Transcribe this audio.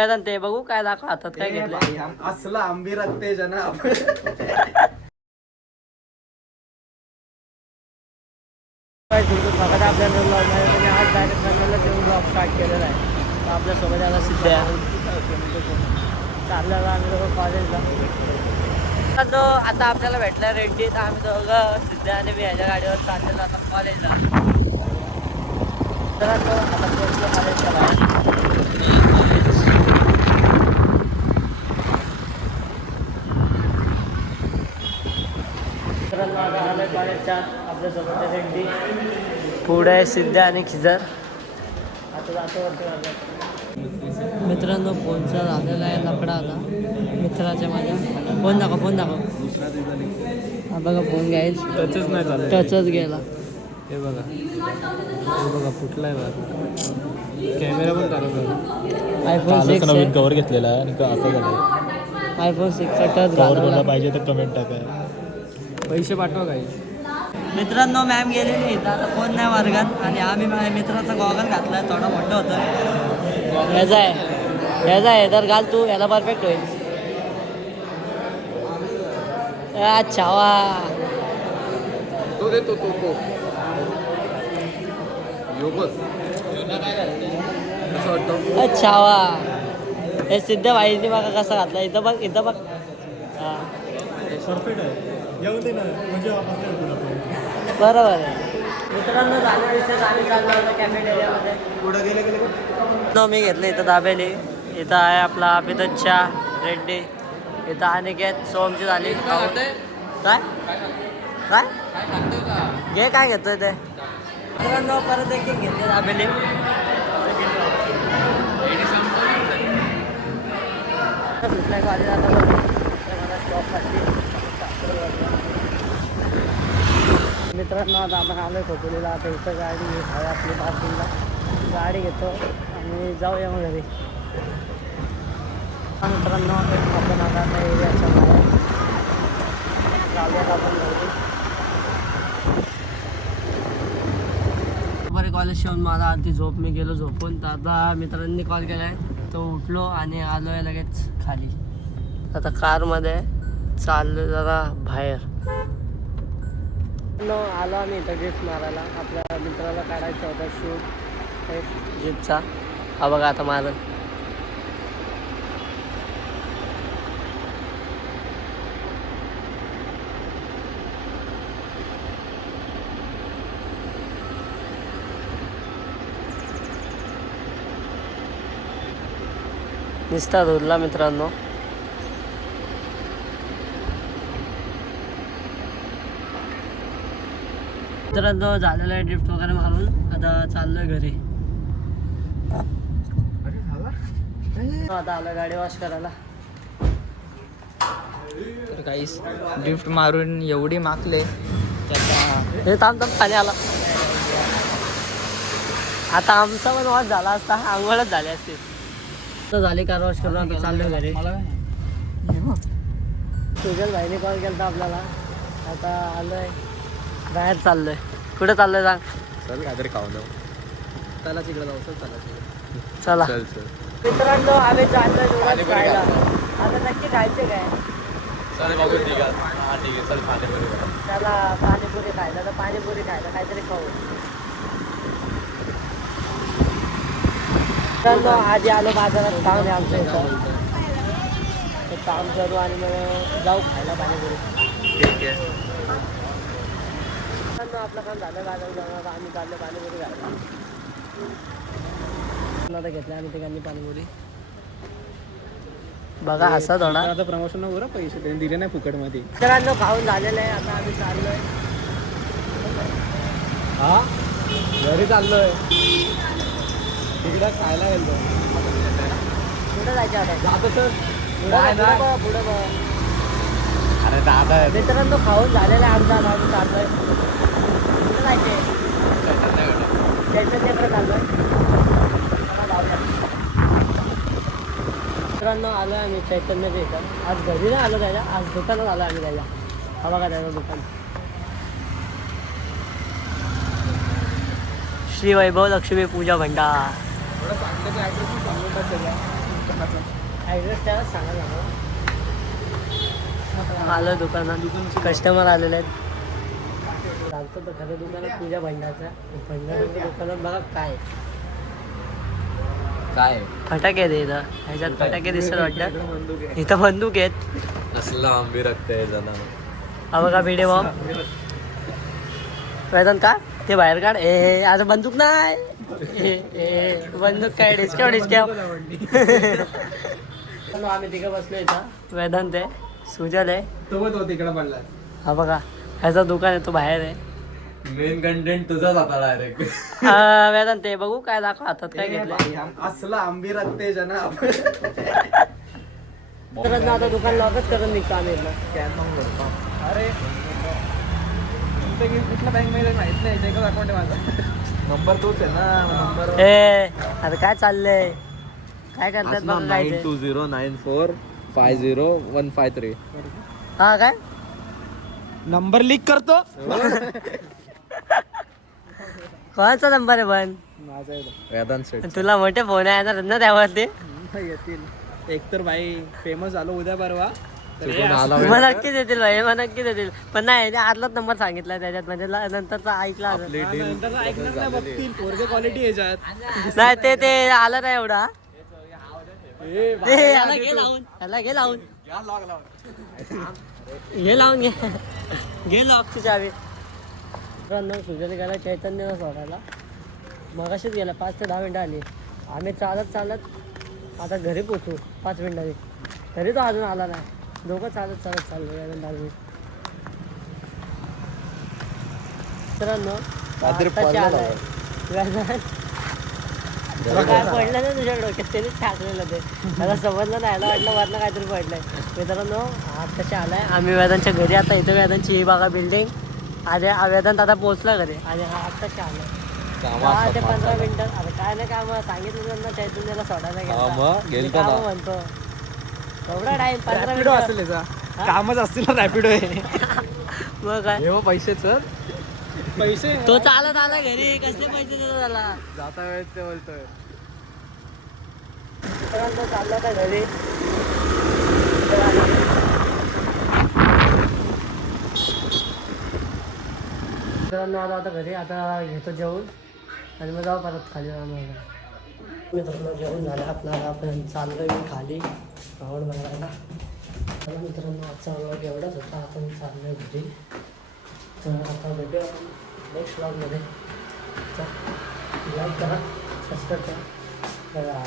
ते बघू काय दाखव हातात काय घेतलं असला आंबी रखते जनाब. स्वागत आहे आपल्या ब्लॉगमध्ये. आज डायरेक्ट बनवलं जेवण ब्लॉग स्टार्ट केलेला आहे. तर आपल्यासोबत याला सिद्ध आहे. चाललेला आम्ही दोघं कॉलेजला. जो आता आपल्याला भेटला रेड्डी, तर आम्ही दोघं सिद्ध आणि मी ह्याच्या गाडीवर चाललेलो आता कॉलेजला. तर तो आता पोहोचलो कॉलेजच्या बाहेर. कॉलेजच्या आपल्यासोबत रेड्डी, पुढे सिद्ध आणि खिजर. आता जातो वरती. मित्रांनो फोनचा झालेला आहे लफडा आता मित्राच्या माझ्या. फोन दाखव. हा बघा फोन घ्यायच, टचच नाही झालं. टचच गेला. हे बघा फुटलाय बघा. कॅमेरा पण खराब. आयफोन 6 नवीन कव्हर घेतलेला आहे आणि असं झालं. आयफोन 6 टच घालवला पाहिजे तर कमेंट टाका. पैसे पाठवा काही. मित्रांनो मॅम गेलेली इथं, आता फोन नाही वर्गात. आणि आम्ही माझ्या मित्राचा गॉगल घातलाय, थोडा मोठं होतं. ह्याचा आहे तर घाल तू, याला परफेक्ट होईल. अच्छा वा तो देतो तो असं वाटतं. अच्छा वा. हे सिद्ध भाईने बघा कसा घातला. इथं बघ. हां परफेक्ट आहे. येऊ दे ना, म्हणजे बरोबर आहे. मित्रांनो झाल्या विषय आम्ही चाललो होतो कॅफेटेरियामध्ये. पुढे गेले तो मी घेतलं इथं दाबेली. इथं आहे आपला अभिदच्चा रेड्डी. इथं अनिकेत सोमची झाली. काय घे काय घेतोय ते. मित्रांनो परत एक घेतली दाबेली. सुटल्या गाडी मित्रांनो आता आपण आलोय खोपोलीला. आता इथं गाडी आहे आपली पार्किंगला. गाडी घेतो आणि जाऊया मग घरी. मित्रांनो आपण आता त्या एरियाच्या बाहेर जाऊयात आपण घरी. बरे कॉलेज शिवून मला आधी झोप, मी गेलो झोपून. तर आता मित्रांनी कॉल केला आहे, तो उठलो आणि आलो आहे लगेच खाली. आता कारमध्ये चाललो जरा बाहेर. आलो आम्ही इथं ड्रिफ्ट मारायला. आपल्या मित्राला काढायचा होता शूट एक ड्रिफ्टचा. हा बघा आता मारत. निस्ता धुरला मित्रांनो. मित्रांनो झालेला आहे ड्रिफ्ट वगैरे मारून. आता चाललोय घरी. आता आलं गाडी वॉश करायला. तर काहीच ड्रिफ्ट मारून एवढी माकले हे थांब खाली आला. आता आमचा पण वॉश झाला असता, आंघोळच झाली असते. तर झाली कार वॉश करून आता चाललोय घरी. सुजल भाईने कॉल केला आपल्याला. आता आलोय बाहेर चाललोय. कुठे चाललोय सांग. चल काहीतरी खाऊ जाऊ. त्याला तिकडे जाऊ. चला चल मित्रांनो आम्ही चाललोय नूडल्स खायला. आता नक्की खायचे काय. चल बघू. ठीक आहे चल पाणीपुरी. त्याला पाणीपुरी खायला, तर पाणीपुरी खायला काहीतरी खाऊ. मित्रांनो आधी आलो बाजारात. काम आहे आमच्या इथं, ते काम करू आणि मग जाऊ खायला पाणीपुरी. ठीक आहे. आपलं काम झालं बाजारात जाऊन. आम्ही चाललो पाणीपुरी खायला. आता घेतलं आम्ही तिघांनी पाणीपुरी. बघा असा थोडा. आता प्रमोशन वर पैसे त्यांनी दिले नाही फुकट मध्ये. मित्रांनो खाऊन झालेलं आहे. आता आम्ही चाललोय हा घरी चाललोय. तिकडे खायला गेलो. कुठं जायचं आता. जातो सर. पुढं बघ. अरे दादा मित्रांनो खाऊन झालेलं आहे आमचा. आम्ही चाललोय. कुठं जायचे. चैतन्यकडे चाललोय. मित्रांनो आलो आहे आम्ही चैतन्याच्या इथं. आज घरी नाही आलो त्याच्या, आज दुकानात आलो आम्ही त्याच्या. हा बघा त्याचं दुकान. श्री वैभव लक्ष्मी पूजा भंडार. थोडं सांगण्याचा ॲड्रेस सांगून टाक त्याला. दुकानाचा. ॲड्रेस त्याला सांगा ना. आलं दुकानात, कस्टमर आलेले आहेत. चालतं तर खरं दुकानात तुझ्या भंडारचं भंडारच्या दुकानात बघा काय काय फटाके आहेत इथं. ह्याच्यात फटाके दिसत वाटतं. इथं बंदूक आहेत. असलं आंबी रखते जण. हा बघा भिडे भाऊ वेदन का ते बाहेर काढ. ए आता बंदूक नाही. बंदूक काय डिस्काउंट. आम्ही तिघं बसलो इथं. वेदांत आहे, सुजल आहे, तो तिकडे पडला. हा बघा ह्याचं दुकान आहे, तो बाहेर आहे. मेन कंटेंट तुझाच आता डायरेक्ट. वेदांत ते बघू काय दाखव हातात काय घेतलंय. असलं आंबी रखते जना. तर आता दुकान लॉकच करून निघतो आम्ही इथनं. अरे कुठला बँक मध्ये माहित नाही, एकच अकाउंट आहे माझा. नंबर तोच आहे ना. नंबर ए अरे काय चाललंय, काय करतात बघा काय ते. 9209450153. हा काय नंबर लीक करतो. कोणाचा नंबर आहे पण. माझा आहे वेदांत सेठ. तुला मोठे फोन आहे ना त्यावरती. येतील. एक तर भाई फेमस झालो उद्या परवा. चुकून आला मग नक्कीच येतील भाई, मग नक्कीच येतील. पण नाही आदलाच नंबर सांगितला त्याच्यात, म्हणजे नंतरचा ऐकला असेल. आपली डील नंतर ऐकणार नाही, बघतील पोरगे क्वालिटी याच्यात. नाही ते आलं नाही एवढा. याला घे लावून, याला घे लावून, घे लावून घे लॉकची चावी. सुजल गेला चैतन्य सोडायला. मगाशीच गेला, 5 ते 10 मिनटं आली. आम्ही चालत आता घरी पोचू 5 मिनिटांनी. तरी तो अजून आला नाही. दोघं चालत चाललो मित्रांनो. आत्ताशी आलाय. काय पडलं ना तुझ्या डोक्यात, त्यानेच टाकलेलं ते. मला समजलं नाही, वाटलं वरनं काहीतरी पडलंय. मित्रांनो आत्ताशी आलाय आम्ही वेदांच्या घरी. आता इथं वेदांची ही बघा बिल्डिंग. वेदांत आता पोहोचला घरी आणि हा आत्ताशी आलाय. 10 ते 15 मिनिटं. आता काय नाही काम सांगितलं त्यांना चैतन्याला सोडायला गेला. काम म्हणतो एवढा टाइम 15 रॅपिडो मिनिटं. असेल याचा. कामच असतील ना रॅपिडो आहे. मग काय पैसे सर पैसे तो चालत आला घरी, कसले पैसे देतो त्याला. जाता वेळेस ते बोलतोय. तो चालला होता घरी. मित्रांनो आलो आता घरी. आता घेतो जेवून आणि मग जाऊ परत खाली. मित्रांनो जेवण झालं आपल्याला. आपण चाललोय मी खाली आवड बघायला. तर मित्रांनो आजचा व्लॉग एवढाच होता. आता मी चाललोय घरी. तर आता भेटूया नेक्स्ट व्लॉगमध्ये. लाईक करा, सबस्क्राईब करा.